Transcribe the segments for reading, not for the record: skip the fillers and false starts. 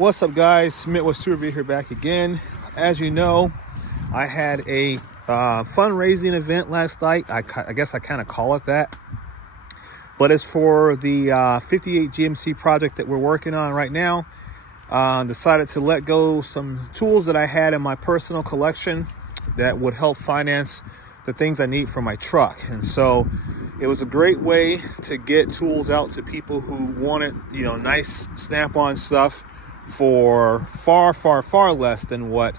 What's up, guys? Mitt with Survey here back again. As you know, I had a fundraising event last night. I guess I kind of call it that, but it's for the 58 GMC project that we're working on right now. Decided to let go some tools that I had in my personal collection that would help finance the things I need for my truck. And so it was a great way to get tools out to people who wanted, nice snap-on stuff for far less than what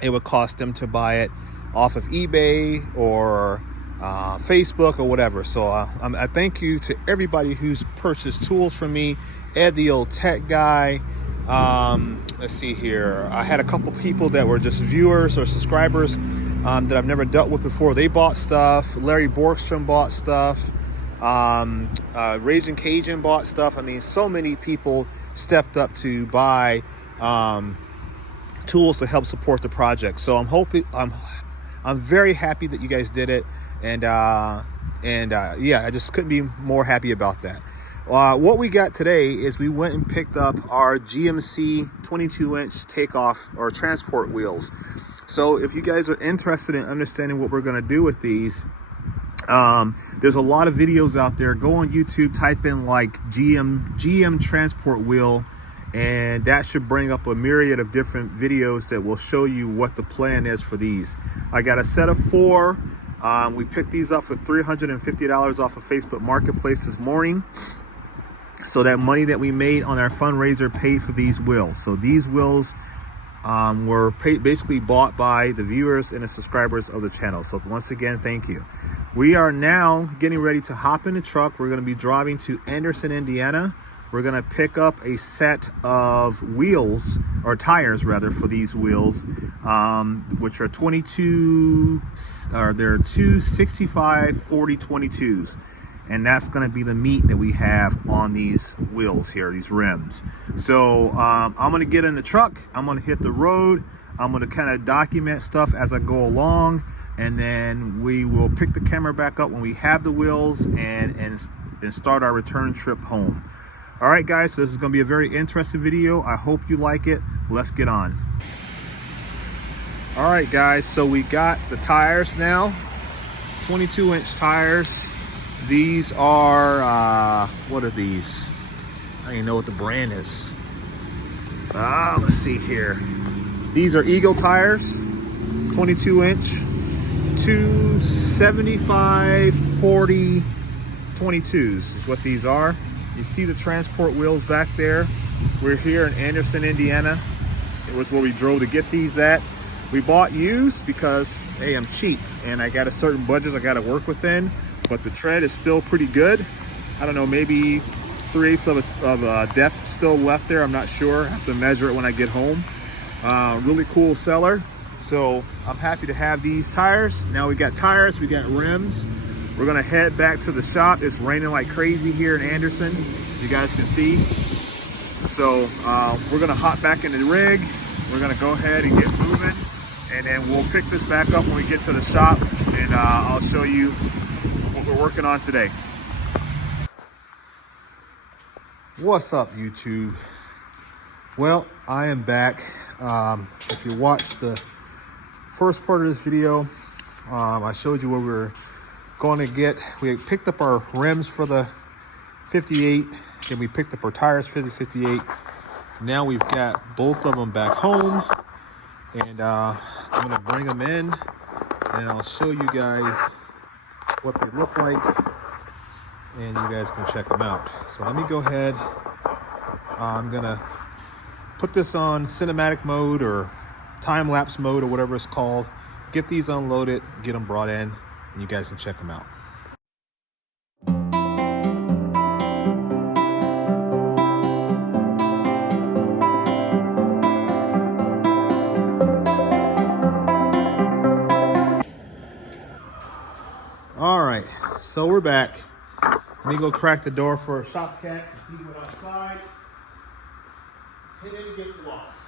it would cost them to buy it off of eBay or Facebook or whatever. So I thank you to everybody who's purchased tools from me. Edtheoldtechguy. Let's see here. I had a couple people that were just viewers or subscribers that I've never dealt with before. They bought stuff. Larry Borkstrom bought stuff. Rajin Cajun bought stuff. I mean, so many people stepped up to buy tools to help support the project. So I'm very happy that you guys did it, and yeah, I just couldn't be more happy about that. What we got today is we went and picked up our GMC 22-inch takeoff or transport wheels. So if you guys are interested in understanding what we're going to do with these, there's a lot of videos out there. Go on YouTube, type in like GM transport wheel, and that should bring up a myriad of different videos that will show you what the plan is for these. I got a set of 4. We picked these up for $350 off of Facebook Marketplace this morning. So that money that we made on our fundraiser paid for these wheels. So these wheels were basically bought by the viewers and the subscribers of the channel. So once again, thank you. We are now getting ready to hop in the truck. We're going to be driving to Anderson, Indiana. We're going to pick up a set of wheels, or tires rather, for these wheels, which are 22, or they're 265 40 22s. And that's going to be the meat that we have on these wheels here, these rims. So I'm going to get in the truck. I'm going to hit the road. I'm going to kind of document stuff as I go along. And then we will pick the camera back up when we have the wheels and start our return trip home. All right, guys, so this is going to be a very interesting video. I hope you like it. Let's get on. All right, guys, so we got the tires now, 22-inch tires. These are, what are these? I don't even know what the brand is. Let's see here. These are Eagle tires, 22-inch. 275 40 22s is what these are. You see the transport wheels back there. We're here in Anderson, Indiana. It was where we drove to get these at. We bought used because, hey, I'm cheap and I got a certain budget I got to work within, but the tread is still pretty good. I don't know, maybe 3/8 of depth still left there. I'm not sure. I have to measure it when I get home. Really cool seller. So I'm happy to have these tires. Now we got tires, we got rims. We're gonna head back to the shop. It's raining like crazy here in Anderson, you guys can see. So we're gonna hop back in the rig. We're gonna go ahead and get moving, and then we'll pick this back up when we get to the shop, and I'll show you what we're working on today. What's up, YouTube? Well, I am back. If you watched the first part of this video, I showed you where we were going to get. We picked up our rims for the 58, then we picked up our tires for the 58. Now we've got both of them back home, and I'm going to bring them in and I'll show you guys what they look like, and you guys can check them out. So let me go ahead. I'm going to put this on cinematic mode or time-lapse mode or whatever it's called, get these unloaded, get them brought in, and you guys can check them out. All right, so we're back. Let me go crack the door for a shop cat and see what's outside. And then it gets lost.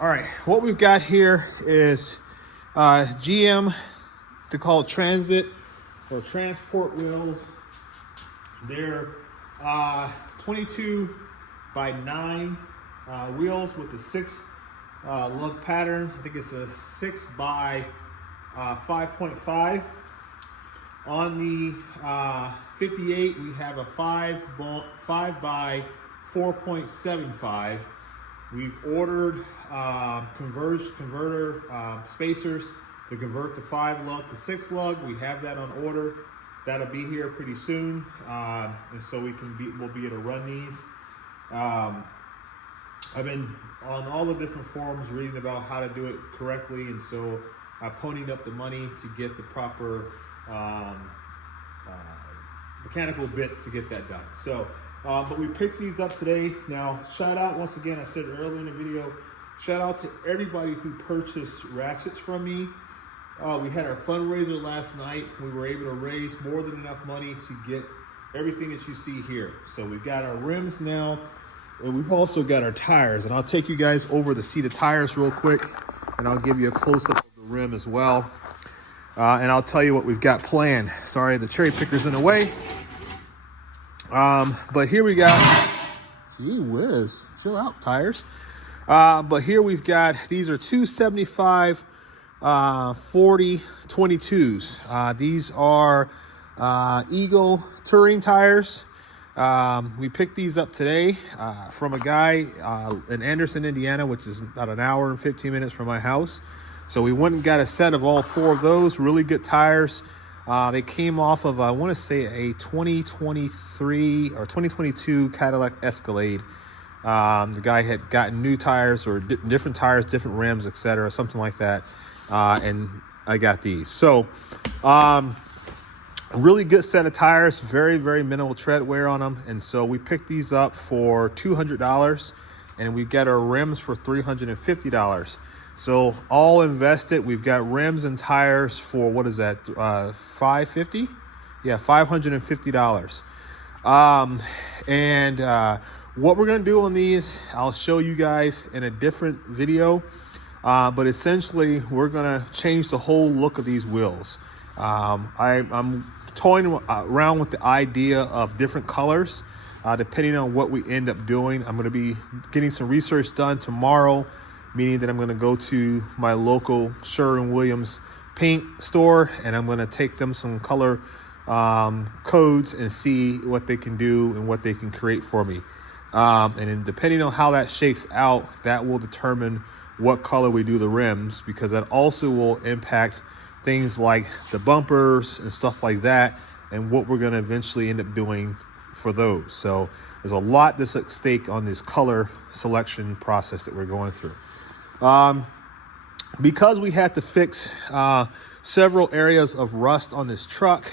All right, what we've got here is GM, they call it transit or transport wheels. They're 22 by 9 wheels with the 6 lug pattern. I think it's a 6 by 5.5. On the 58, we have a 5 by 4.75. We've ordered converter spacers to convert the 5 lug to 6 lug. We have that on order. That'll be here pretty soon, and so we'll be able to run these. I've been on all the different forums reading about how to do it correctly, and so I ponied up the money to get the proper mechanical bits to get that done. So, but we picked these up today. Now, shout out once again, I said earlier in the video, shout out to everybody who purchased ratchets from me. We had our fundraiser last night. We were able to raise more than enough money to get everything that you see here. So we've got our rims now, and we've also got our tires. And I'll take you guys over to see the tires real quick, and I'll give you a close-up of the rim as well. And I'll tell you what we've got planned. Sorry, the cherry picker's in the way. But here we got, gee whiz, chill out, tires. But here we've got, these are 275 40 22s. These are Eagle touring tires. We picked these up today from a guy in Anderson, Indiana, which is about an hour and 15 minutes from my house. So we went and got a set of all 4 of those. Really good tires. They came off of, I want to say, a 2023 or 2022 Cadillac Escalade. The guy had gotten new tires or different tires, different rims, etc., something like that. And I got these. So, really good set of tires, very, very minimal tread wear on them. And so we picked these up for $200, and we got our rims for $350. So all invested, we've got rims and tires for, what is that, $550? Yeah, $550. What we're gonna do on these, I'll show you guys in a different video. But essentially, we're gonna change the whole look of these wheels. I'm toying around with the idea of different colors, depending on what we end up doing. I'm gonna be getting some research done tomorrow, meaning that I'm gonna go to my local Sherwin-Williams paint store, and I'm gonna take them some color codes and see what they can do and what they can create for me. And then depending on how that shakes out, that will determine what color we do the rims, because that also will impact things like the bumpers and stuff like that, and what we're going to eventually end up doing for those. So there's a lot that's at stake on this color selection process that we're going through. Because we had to fix several areas of rust on this truck,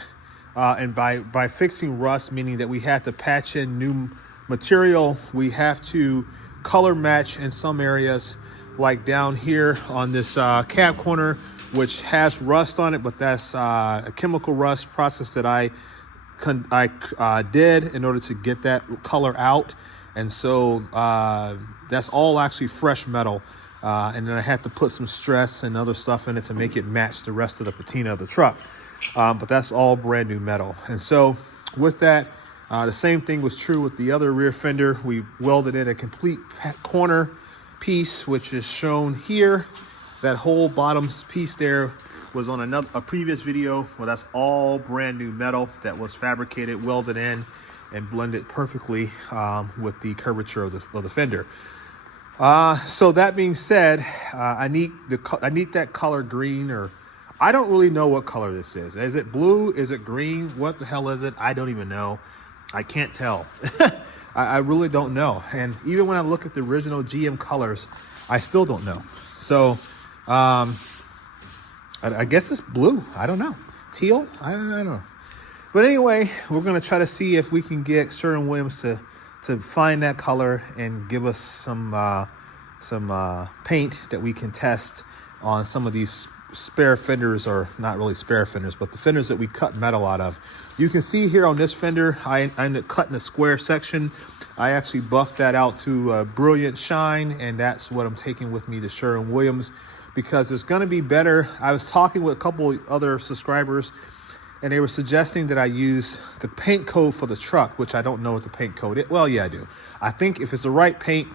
and by fixing rust, meaning that we had to patch in new material, we have to color match in some areas, like down here on this cab corner, which has rust on it, but that's a chemical rust process that I did in order to get that color out. And so that's all actually fresh metal. And then I had to put some stress and other stuff in it to make it match the rest of the patina of the truck. But that's all brand new metal. And so with that, the same thing was true with the other rear fender. We welded in a complete corner piece, which is shown here. That whole bottom piece there was on a previous video. Well, that's all brand new metal that was fabricated, welded in, and blended perfectly with the curvature of the fender. So that being said, I need that color green, or I don't really know what color this is. Is it blue? Is it green? What the hell is it? I don't even know. I can't tell. I really don't know. And even when I look at the original GM colors, I still don't know. So I guess it's blue. I don't know. Teal? I don't know. But anyway, we're going to try to see if we can get Sherwin-Williams to find that color and give us some paint that we can test on some of these spare fenders, or not really spare fenders, but the fenders that we cut metal out of. You can see here on this fender, I ended up cutting a square section. I actually buffed that out to a brilliant shine, and that's what I'm taking with me to Sherwin-Williams, because it's going to be better. I was talking with a couple other subscribers and they were suggesting that I use the paint code for the truck, which I don't know what the paint code is. Well, yeah, I do. I think if it's the right paint,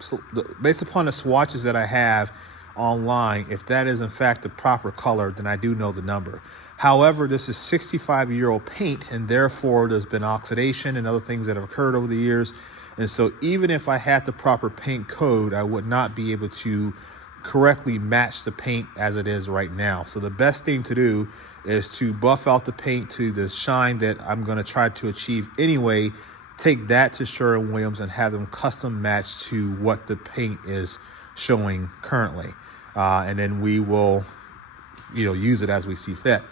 so based upon the swatches that I have online, if that is in fact the proper color, then I do know the number. However, this is 65-year-old paint, and therefore there's been oxidation and other things that have occurred over the years. And so even if I had the proper paint code, I would not be able to correctly match the paint as it is right now. So the best thing to do is to buff out the paint to the shine that I'm going to try to achieve anyway, take that to Sherwin-Williams and have them custom match to what the paint is showing currently. And then we will, use it as we see fit.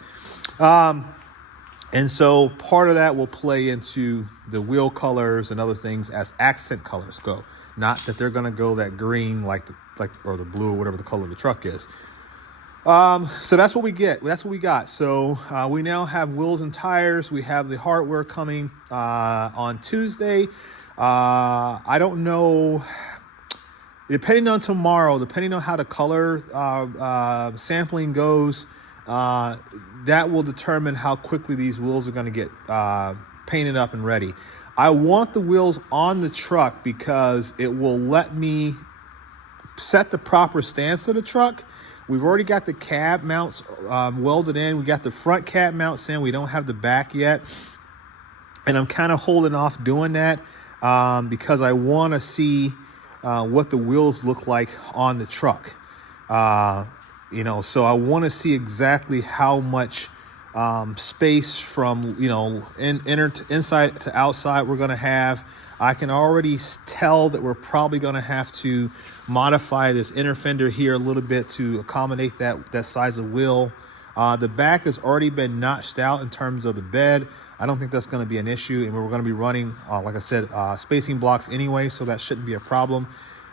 And so part of that will play into the wheel colors and other things as accent colors go. Not that they're going to go that green or the blue or whatever the color of the truck is. So that's what we get. That's what we got. So we now have wheels and tires. We have the hardware coming on Tuesday. I don't know. Depending on tomorrow, depending on how the color sampling goes, that will determine how quickly these wheels are going to get painted up and ready. I want the wheels on the truck because it will let me set the proper stance of the truck. We've already got the cab mounts welded in. We got the front cab mounts in. We don't have the back yet. And I'm kind of holding off doing that because I want to see what the wheels look like on the truck. So I want to see exactly how much space from, inside to outside we're going to have. I can already tell that we're probably going to have to modify this inner fender here a little bit to accommodate that size of wheel. The back has already been notched out in terms of the bed. I don't think that's going to be an issue, and we're going to be running, like I said, spacing blocks anyway, so that shouldn't be a problem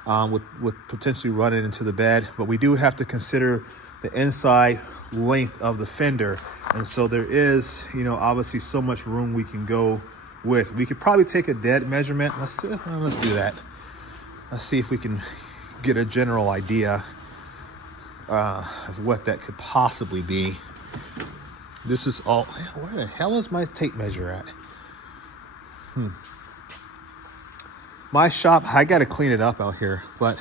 with potentially running into the bed. But we do have to consider the inside length of the fender, and so there is, obviously so much room we can go with. We could probably take a dead measurement. Let's do that. Let's see if we can get a general idea of what that could possibly be. This is all. Where the hell is my tape measure at? My shop, I got to clean it up out here, but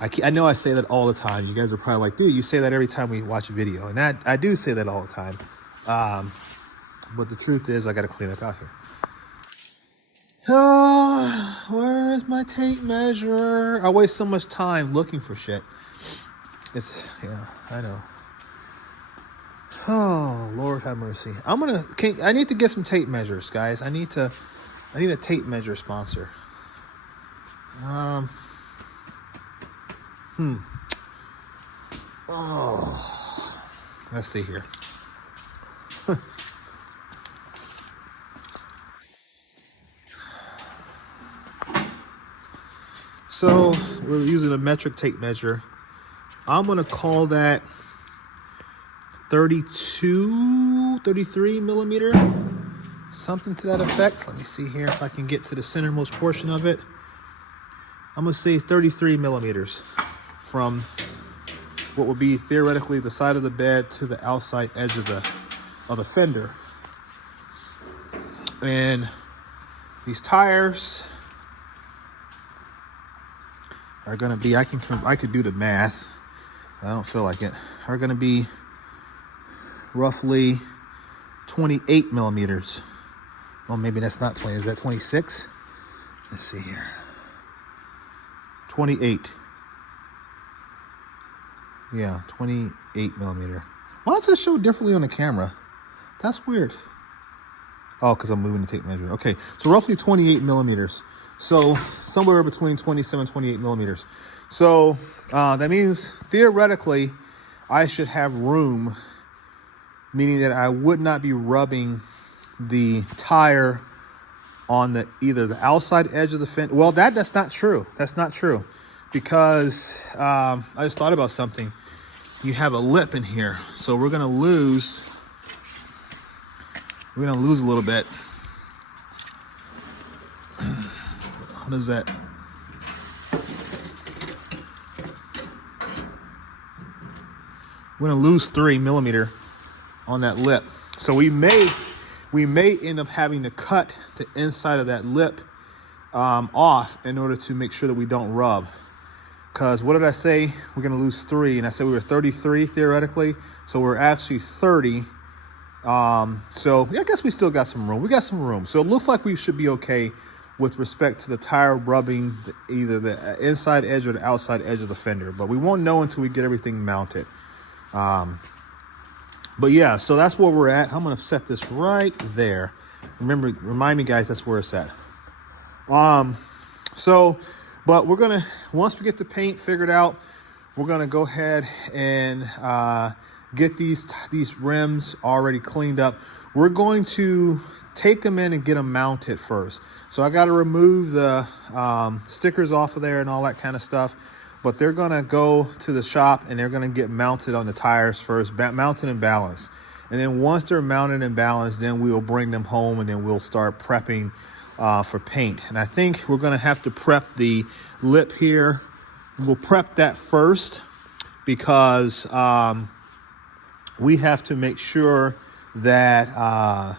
I know I say that all the time. You guys are probably like, dude, you say that every time we watch a video, and that I do say that all the time. But the truth is, I got to clean up out here. Oh, where is my tape measure? I waste so much time looking for shit. I know. Oh, Lord have mercy. I need to get some tape measures, guys. I need a tape measure sponsor. Oh, let's see here. So we're using a metric tape measure. I'm going to call that 33 millimeter, something to that effect. Let me see here if I can get to the centermost portion of it. I'm going to say 33 millimeters from what would be theoretically the side of the bed to the outside edge of the fender. And these tires are going to be, I could do the math. I don't feel like it. Are going to be roughly 28 millimeters. Well, maybe that's not 20. Is that 26? Let's see here. 28. Yeah, 28 millimeter. Why does it show differently on the camera? That's weird. Oh, because I'm moving the tape measure. Okay, so roughly 28 millimeters. So somewhere between 27 and 28 millimeters. So that means theoretically I should have room, meaning that I would not be rubbing the tire on either the outside edge of the fender. Well, that's not true. That's not true, because I just thought about something. You have a lip in here, so we're gonna lose a little bit. What is that? We're gonna lose 3 millimeter on that lip. So we may end up having to cut the inside of that lip off in order to make sure that we don't rub. Because what did I say? We're going to lose 3, and I said we were 33 theoretically, so we're actually 30. So yeah, I guess we still got some room. We got some room, so it looks like we should be okay with respect to the tire rubbing either the inside edge or the outside edge of the fender. But we won't know until we get everything mounted. But yeah, so that's where we're at. I'm going to set this right there. Remind me, guys, that's where it's at. But we're going to, once we get the paint figured out, we're going to go ahead and get these rims already cleaned up. We're going to take them in and get them mounted first. So I got to remove the stickers off of there and all that kind of stuff. But they're going to go to the shop and they're going to get mounted on the tires first, mounted and balanced. And then once they're mounted and balanced, then we will bring them home and then we'll start prepping for paint. And I think we're going to have to prep the lip here. We'll prep that first because we have to make sure that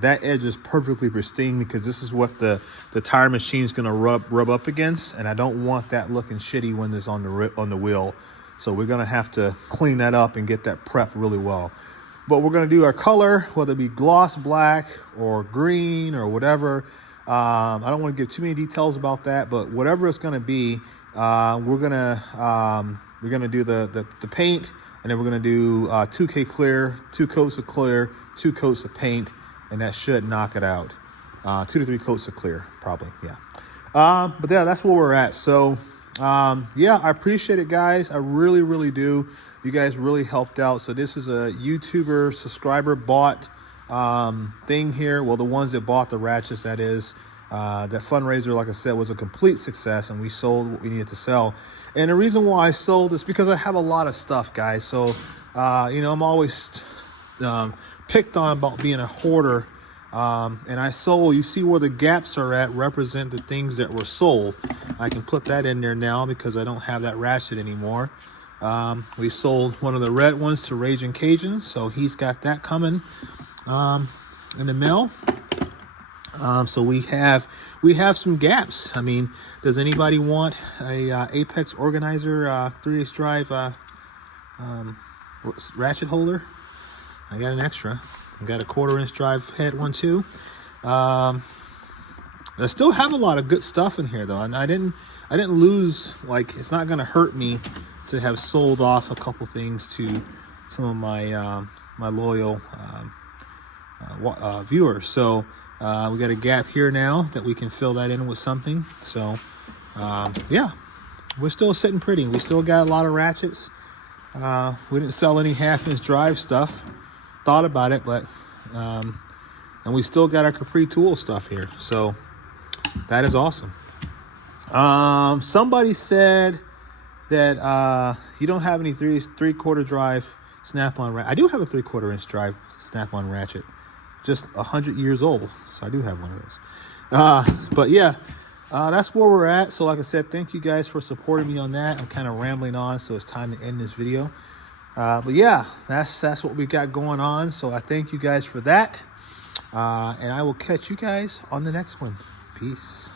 that edge is perfectly pristine, because this is what the tire machine is going to rub up against, and I don't want that looking shitty when it's on the wheel. So we're going to have to clean that up and get that prepped really well. But we're going to do our color, whether it be gloss black or green or whatever. I don't want to give too many details about that, but whatever it's going to be, we're going to do the paint. And then we're going to do 2K clear, 2 coats of clear, 2 coats of paint, and that should knock it out. 2 to 3 coats of clear, probably, yeah. But yeah, that's where we're at. So, yeah, I appreciate it, guys. I really, really do. You guys really helped out. So this is a YouTuber subscriber bought thing here. Well, the ones that bought the ratchets, that is. That fundraiser, like I said, was a complete success, and we sold what we needed to sell. And the reason why I sold is because I have a lot of stuff, guys. So, I'm always picked on about being a hoarder. And I sold, you see where the gaps are at represent the things that were sold. I can put that in there now because I don't have that ratchet anymore. We sold one of the red ones to Rajin Cajun, so he's got that coming in the mail. So we have some gaps. I mean, does anybody want a Apex Organizer 3/8 drive ratchet holder? I got an extra. I got a 1/4 drive head one too. I still have a lot of good stuff in here though, and I didn't lose. Like, it's not gonna hurt me to have sold off a couple things to some of my my loyal viewers. So. We got a gap here now that we can fill that in with something. So, yeah, we're still sitting pretty. We still got a lot of ratchets. We didn't sell any half-inch drive stuff. Thought about it, but, and we still got our Capri tool stuff here. So, that is awesome. Somebody said that you don't have any 3/4 drive snap-on ratchet. I do have a 3/4 inch drive snap-on ratchet. Just 100 years old, so I do have one of those. But yeah, that's where we're at. So like I said, thank you guys for supporting me on that. I'm kind of rambling on, so it's time to end this video. But yeah, that's what we got going on. So I thank you guys for that, and I will catch you guys on the next one. Peace.